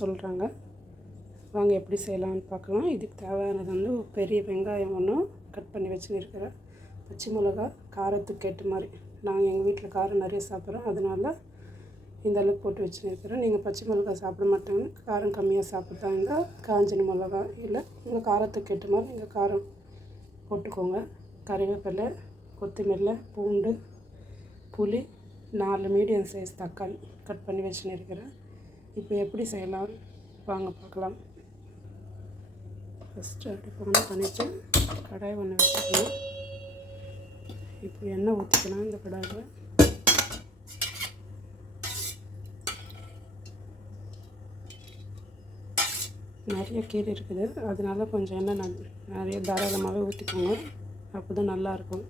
சொல்கிறாங்க. வாங்க எப்படி செய்யலாம்னு பார்க்கலாம். இதுக்கு தேவையானது வந்து பெரிய வெங்காயம் ஒன்று கட் பண்ணி வச்சுன்னு இருக்கிறேன். பச்சை மிளகா காரத்துக்கு ஏற்ற மாதிரி, நாங்கள் எங்கள் வீட்டில் காரம் நிறைய சாப்பிட்றோம், அதனால் இந்த அளவுக்கு போட்டு வச்சுன்னு இருக்கிறேன். நீங்கள் பச்சை மிளகா சாப்பிட மாட்டாங்க, காரம் கம்மியாக சாப்பிட்றதா இருந்தால் காஞ்ச மிளகா இல்லை உங்கள் காரத்துக்கு ஏற்ற மாதிரி நீங்கள் காரம் போட்டுக்கோங்க. கறிவேப்பிலை, கொத்தமல்லி, பூண்டு, புளி, 4 மீடியம் சைஸ் தக்காளி கட் பண்ணி வச்சுன்னு இருக்கிறேன். இப்போ எப்படி செய்யலாம் வாங்க பார்க்கலாம். ஃபஸ்ட்டு அடுப்பு ஒன்று பண்ணிவிட்டு கடாய் ஒன்று வச்சுக்கணும். இப்போ எண்ணெய் ஊற்றிக்கலாம். இந்த கடாயில் நிறைய கீரை இருக்குது, அதனால கொஞ்சம் எண்ணெய் நிறைய தாராளமாகவே ஊற்றிக்கோங்க, அப்போ தான் நல்லாயிருக்கும்.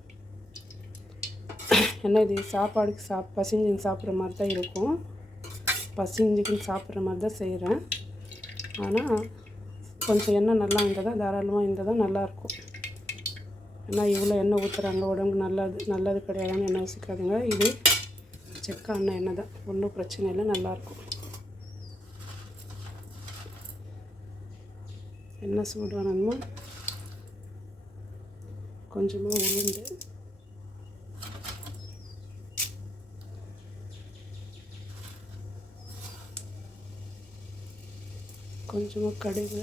ஏன்னா இது சாப்பாடுக்கு பசிஞ்சுன்னு சாப்பிட்ற மாதிரி தான் இருக்கும், பசிஞ்சுக்குன்னு சாப்பிட்ற மாதிரி தான் செய்கிறேன். ஆனால் கொஞ்சம் எண்ணெய் நல்லா இருந்தால் தான், தாராளமாக இருந்தால் தான் நல்லாயிருக்கும். ஏன்னா இவ்வளோ எண்ணெய் ஊற்றுறாங்க, உடம்புக்கு நல்லது கிடையாதுன்னு எண்ணெய் வச்சுக்காதுங்க. இது செக்க எண்ணெய் தான், ஒன்றும் பிரச்சனை இல்லை, நல்லாயிருக்கும். எண்ணெய் சூடானமோ கொஞ்சமாக உளுந்து, கொஞ்சமாக கடுகு,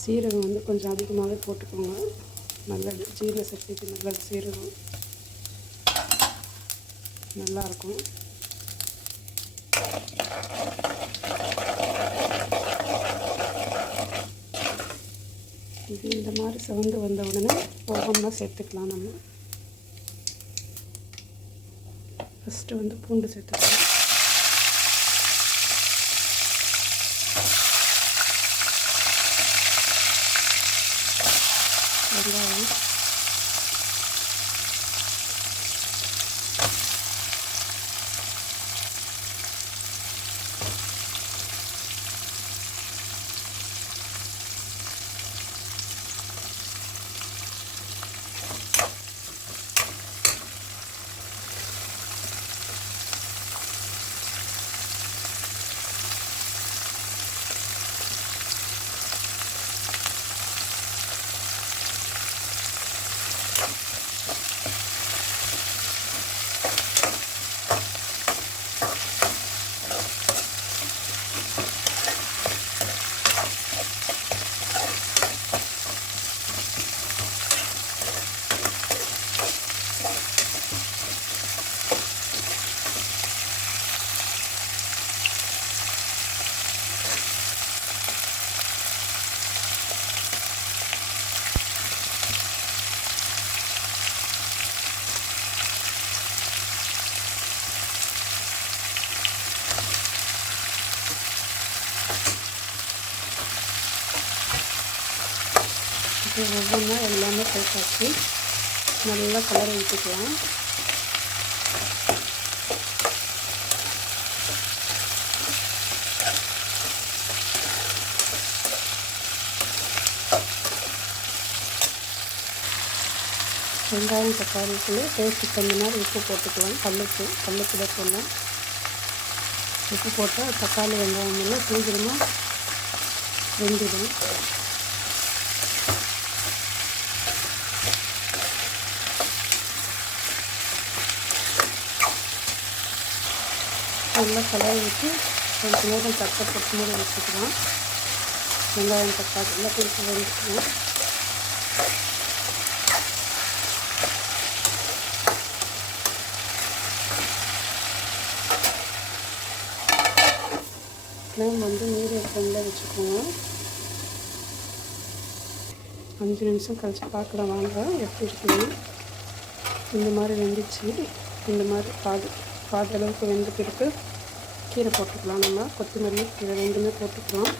சீரகம் வந்து கொஞ்சம் அதிகமாகவே போட்டுக்கோங்க, நல்லது, ஜீரண சக்திக்கு நல்லது. சீரகம் நல்லாயிருக்கும். இது இந்த மாதிரி சவுண்டு வந்த உடனே ஒவ்வொன்றா சேர்த்துக்கலாம். நம்ம ஃபஸ்ட்டு வந்து பூண்டு சேர்த்துக்கலாம். வெங்காயம், இப்போ ஒவ்வொன்றா எல்லாமே சேர்த்தாச்சு. நல்லா கலரை ஊற்றிக்கலாம். வெங்காயம் தக்காளிக்குள்ளே டேஸ்ட்டு கொஞ்ச நேரம் உப்பு போட்டுக்கலாம். கல்லுக்கு போடலாம். உப்பு போட்டால் தக்காளி வெங்காயம் எல்லாம் சீக்கிரமாக வெந்துடும். நல்லா கலரை விட்டு கொஞ்சம் நேரம் தட்டப்பட்டு மூட வச்சுக்கலாம். வெங்காயம் தக்காளி எல்லாம் பிடிச்சி வந்துக்கலாம். ஃப்ளேம் வந்து மீடியம் ஃப்ளேமில் வச்சுக்கோங்க. 5 நிமிஷம் கழித்து பார்க்கலாம் வாங்க எப்படி இருக்குது. இந்த மாதிரி வெந்துச்சு. இந்த மாதிரி பாதி அளவுக்கு வெந்த பிறகு கீரை போட்டுக்கலாம். நம்ம கொத்தமல்லி கீரை ரெண்டுமே போட்டுக்கலாம்.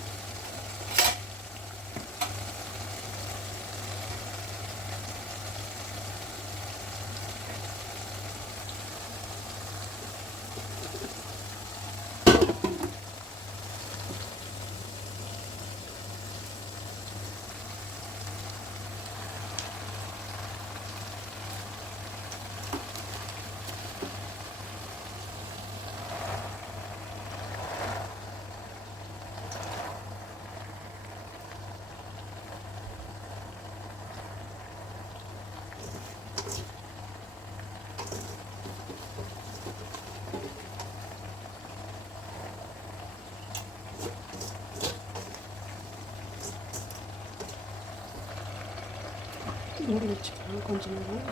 மூடி வச்சுக்கலாம் கொஞ்ச நேரம்.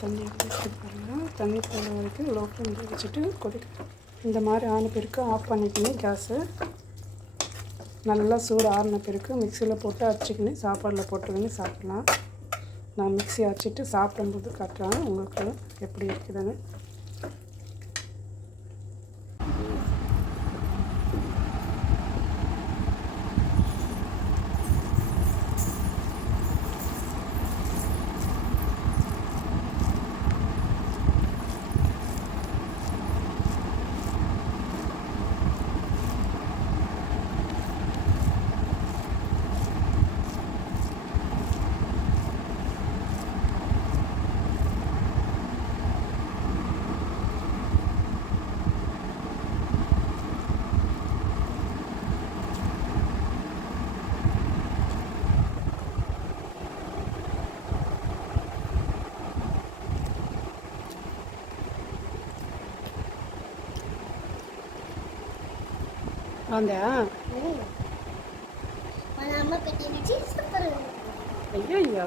தண்ணி வச்சு பாருங்கள். தண்ணி போட வரைக்கும் லோ ஃப்ளேமில் வச்சுட்டு கொதிக்கணும். இந்த மாதிரி ஆன பிறகு ஆஃப் பண்ணிக்கணும் கேஸு. நல்லா சூடு ஆறின பிறகு மிக்சியில் போட்டு அரைச்சிக்கின்னு சாப்பாடில் போட்டுக்கின்னு சாப்பிட்லாம். நான் மிக்ஸி அரைச்சிட்டு சாப்பிடும்போது காட்டுறேன் உங்களுக்கு எப்படி இருக்குதுன்னு. வந்தா మన అమ్మ పెట్టిన చీజ్ సూపర్. అయ్యో